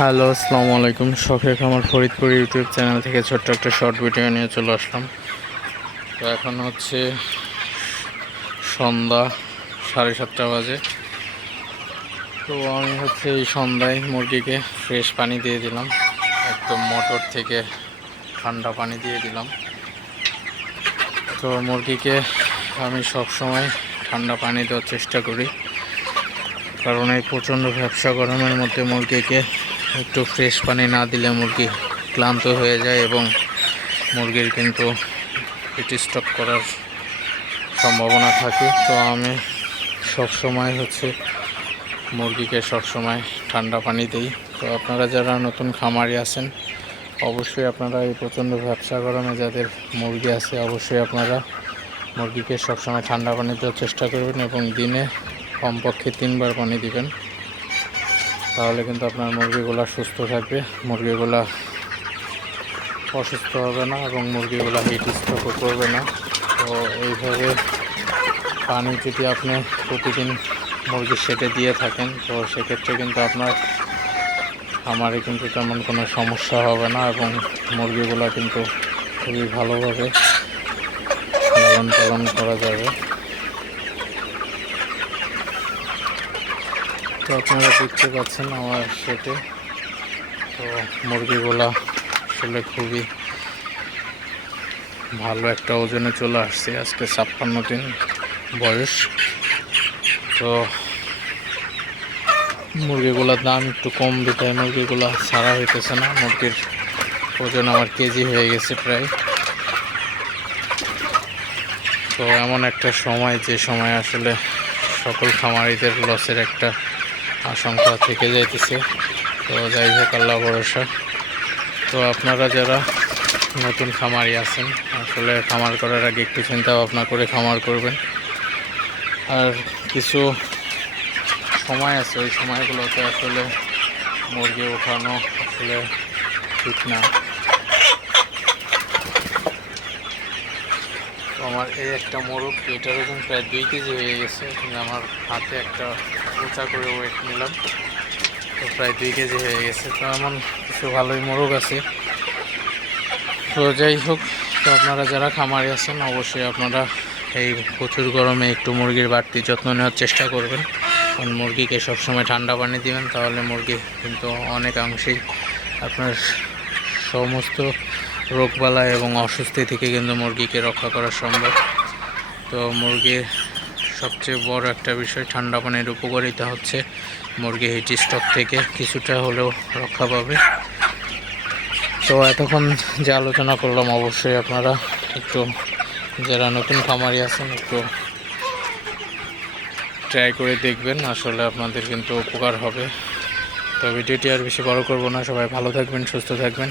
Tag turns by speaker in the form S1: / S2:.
S1: Hello, আসসালামু আলাইকুম। শখের খামার ফরিদপুর ইউটিউব চ্যানেল থেকে ছোট্ট একটা শর্ট ভিডিও নিয়ে চলে আসলাম। তো এখন হচ্ছে সন্ধ্যা সাড়ে সাতটা বাজে। তো আমি হচ্ছে এই সন্ধ্যায় মুরগিকে ফ্রেশ পানি দিয়ে দিলাম। একদম মোটর থেকে ঠান্ডা পানি দিয়ে দিলাম। তো মুরগিকে আমি সব সময় ঠান্ডা পানি দেওয়ার চেষ্টা করি। কারণ এই প্রচণ্ড ব্যবসা গরমের মধ্যে মুরগিকে একটু ফ্রেশ পানি না দিলে মুরগি ক্লান্ত হয়ে যায় এবং মুরগির কিন্তু পেটি স্টক করার সম্ভাবনা থাকে। তো আমি সব সময় হচ্ছে মুরগিকে সব সময় ঠান্ডা পানি দিই। তো আপনারা যারা নতুন খামারি আছেন, অবশ্যই আপনারা এই প্রচণ্ড ব্যবসা গরমে যাদের মুরগি আছে, অবশ্যই আপনারা মুরগিকে সবসময় ঠান্ডা পানি দেওয়ার চেষ্টা করবেন এবং দিনে কমপক্ষে তিনবার পানি দিবেন। তাহলে কিন্তু আপনার মুরগিগুলো সুস্থ থাকবে। মুরগিগুলা অসুস্থ হবে না এবং মুরগিগুলা হিট করবে না। তো এইভাবে পানি যদি আপনি প্রতিদিন মুরগির সেটে দিয়ে থাকেন, তো সেক্ষেত্রে কিন্তু আপনার খামারে কিন্তু তেমন কোনো সমস্যা হবে না এবং মুরগিগুলা কিন্তু খুবই ভালোভাবে লালন পালন করা যাবে। তো আপনারা দেখতে পাচ্ছেন আমার সেটে তো মুরগিগুলা আসলে খুবই ভালো একটা ওজনে চলে আসছে আজকে ছাপ্পান্ন দিন বয়স। তো মুরগিগুলোর দাম একটু কম বিটায় মুরগিগুলো ছাড়া হইতেছে না। মুরগির ওজন আমার কেজি হয়ে গেছে প্রায়। তো এমন একটা সময়, যে সময় আসলে সকল খামারিদের লসের একটা আশঙ্কা থেকে যাইতেছে। তো যাই হোক, আল্লাহ ভরসা। তো আপনারা যারা নতুন খামারি আছেন, আসলে খামার করার আগে একটু চিন্তা ভাবনা করে খামার করবেন। আর কিছু সময় আছে, ওই সময়গুলোতে আসলে মুরগি ওঠানো আসলে ঠিক না। আমার এই একটা মোরগ এটার ওজন প্রায় দুই কেজি হয়ে গেছে। কিন্তু আমার হাতে একটা উঁচা করে ওয়েট নিলাম। তো প্রায় দুই কেজি হয়ে গেছে। তো এমন কিছু ভালোই মোরগ আছে। তো যাই হোক, তো আপনারা যারা খামারে আছেন, অবশ্যই আপনারা এই প্রচুর গরমে একটু মুরগির বাড়তি যত্ন নেওয়ার চেষ্টা করবেন। কারণ মুরগিকে সবসময় ঠান্ডা পানি দিবেন, তাহলে মুরগি কিন্তু অনেকাংশেই আপনার সমস্ত রোগবালা এবং অস্বস্তি থেকে কিন্তু মুরগিকে রক্ষা করা সম্ভব। তো মুরগির সবচেয়ে বড় একটা বিষয়, ঠান্ডা পানির উপকারিতা হচ্ছে মুরগি হিট স্টক থেকে কিছুটা হলেও রক্ষা পাবে। তো এতক্ষণ যে আলোচনা করলাম অবশ্যই আপনারা একটু যারা নতুন খামারি আছেন একটু ট্রাই করে দেখবেন, আসলে আপনাদের কিন্তু উপকার হবে। তো ভিডিওটি আর বেশি বড় করব না, সবাই ভালো থাকবেন, সুস্থ থাকবেন।